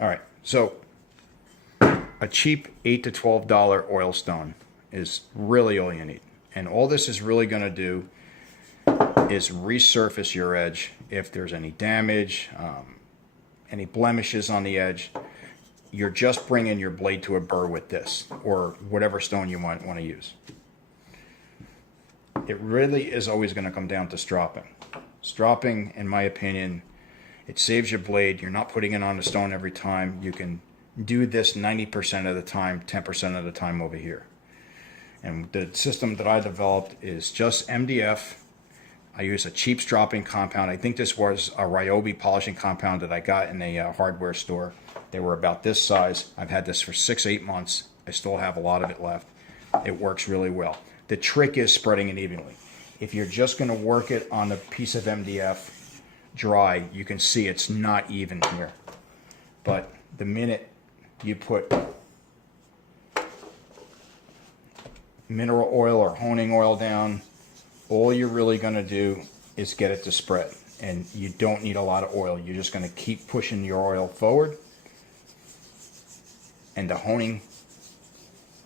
All right, so a cheap $8 to $12 oil stone is really all you need. And all this is really going to do is resurface your edge if there's any damage, any blemishes on the edge. You're just bringing your blade to a burr with this, or whatever stone you want to use. It really is always going to come down to stropping. Stropping, in my opinion, it saves your blade. You're not putting it on the stone every time. You can do this 90% of the time, 10% of the time over here. And the system that I developed is just MDF. I use a cheap stropping compound. I think this was a Ryobi polishing compound that I got in a hardware store. They were about this size. I've had this for 6-8 months. I still have a lot of it left. It works really well. The trick is spreading it evenly. If you're just going to work it on a piece of MDF dry, you can see it's not even here. But the minute you put mineral oil or honing oil down, all you're really going to do is get it to spread. And you don't need a lot of oil. You're just going to keep pushing your oil forward. And the honing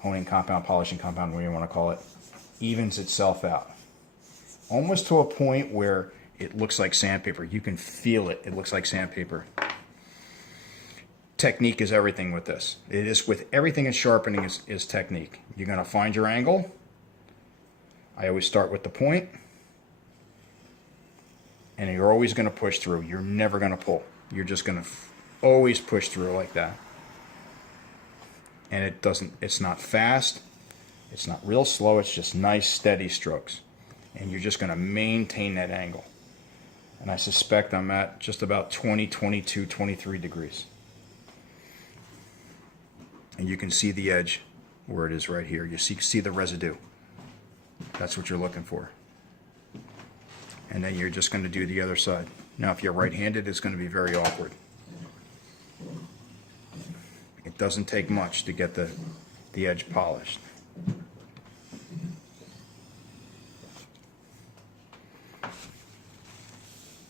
compound, polishing compound, whatever you want to call it, evens itself out. Almost to a point where it looks like sandpaper. You can feel it. It looks like sandpaper. Technique is everything with this. It is with everything in sharpening is technique. You're going to find your angle. I always start with the point. And you're always going to push through. You're never going to pull. You're just going to always push through like that. And it's not fast. It's not real slow. It's just nice, steady strokes. And you're just going to maintain that angle. And I suspect I'm at just about 20, 22, 23 degrees. And you can see the edge where it is right here. You see the residue. That's what you're looking for. And then you're just going to do the other side. Now, if you're right-handed, it's going to be very awkward. It doesn't take much to get the edge polished.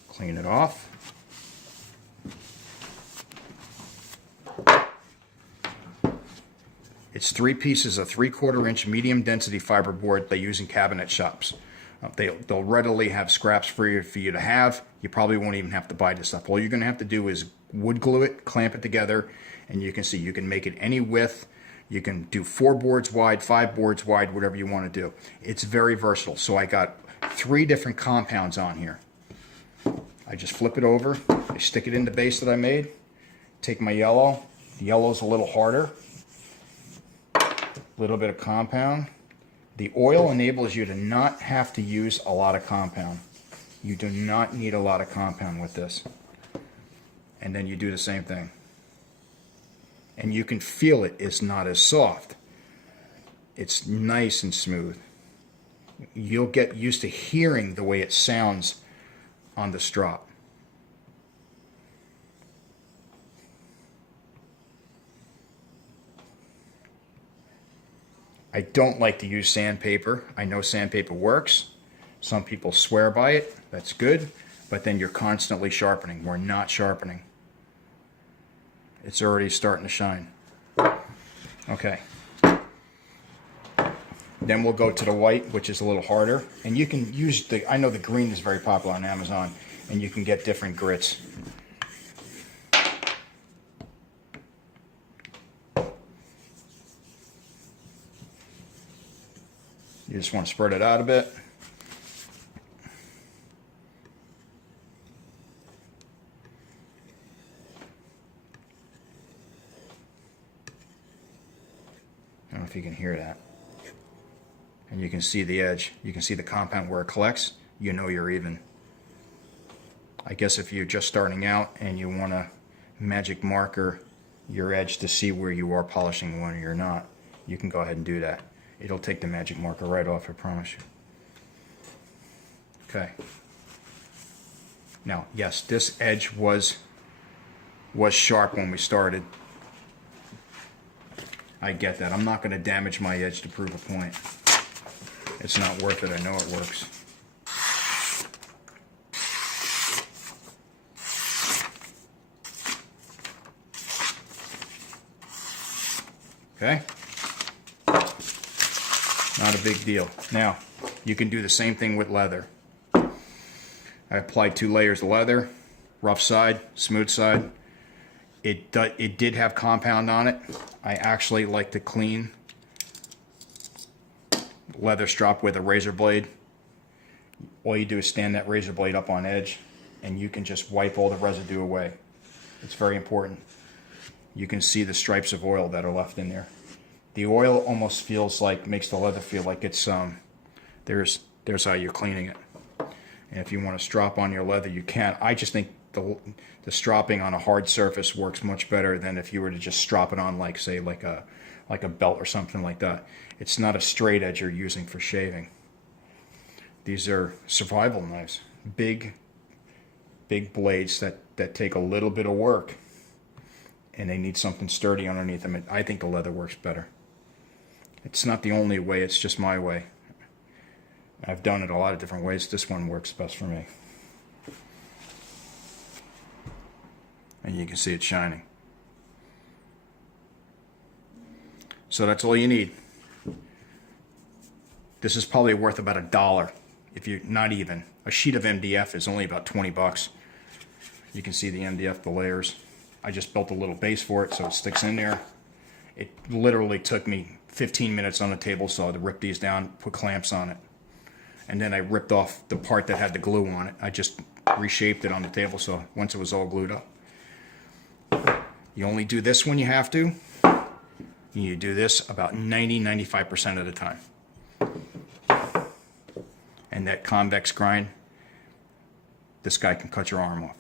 Clean it off. It's 3 pieces of 3/4 inch medium density fiberboard they use in cabinet shops. They'll readily have scraps for you to have. You probably won't even have to buy this stuff. All you're going to have to do is wood glue it, clamp it together, and you can see you can make it any width. You can do 4 boards wide, 5 boards wide, whatever you want to do. It's very versatile. So I got 3 different compounds on here. I just flip it over. I stick it in the base that I made. Take my yellow. The yellow's a little harder. A little bit of compound. The oil enables you to not have to use a lot of compound. You do not need a lot of compound with this. And then you do the same thing. And you can feel it's not as soft. It's nice and smooth. You'll get used to hearing the way it sounds on the strop. I don't like to use sandpaper. I know sandpaper works. Some people swear by it. That's good. But then you're constantly sharpening. We're not sharpening. It's already starting to shine. Okay. Then we'll go to the white, which is a little harder. And you can use I know the green is very popular on Amazon, and you can get different grits. You just want to spread it out a bit. I don't know if you can hear that. And you can see the edge. You can see the compound where it collects. You know you're even. I guess if you're just starting out and you want to magic marker your edge to see where you are polishing one or you're not, you can go ahead and do that. It'll take the magic marker right off, I promise you. Okay. Now, yes, this edge was sharp when we started. I get that. I'm not going to damage my edge to prove a point. It's not worth it. I know it works. Okay? Not a big deal. Now, you can do the same thing with leather. I applied 2 layers of leather, rough side, smooth side. It did have compound on it. I actually like to clean leather strop with a razor blade. All you do is stand that razor blade up on edge, and you can just wipe all the residue away. It's very important. You can see the stripes of oil that are left in there. The oil almost feels like, makes the leather feel like it's, there's how you're cleaning it. And if you want to strop on your leather, you can. I just think the stropping on a hard surface works much better than if you were to just strop it on, like, say, like a belt or something like that. It's not a straight edge you're using for shaving. These are survival knives. Big blades that take a little bit of work, and they need something sturdy underneath them. I think the leather works better. It's not the only way, it's just my way. I've done it a lot of different ways. This one works best for me. And you can see it shining. So that's all you need. This is probably worth about $1. If you're not even. A sheet of MDF is only about 20 bucks. You can see the MDF, the layers. I just built a little base for it so it sticks in there. It literally took me 15 minutes on the table saw to rip these down, put clamps on it. And then I ripped off the part that had the glue on it. I just reshaped it on the table saw once it was all glued up. You only do this when you have to. You do this about 90-95% of the time. And that convex grind, this guy can cut your arm off.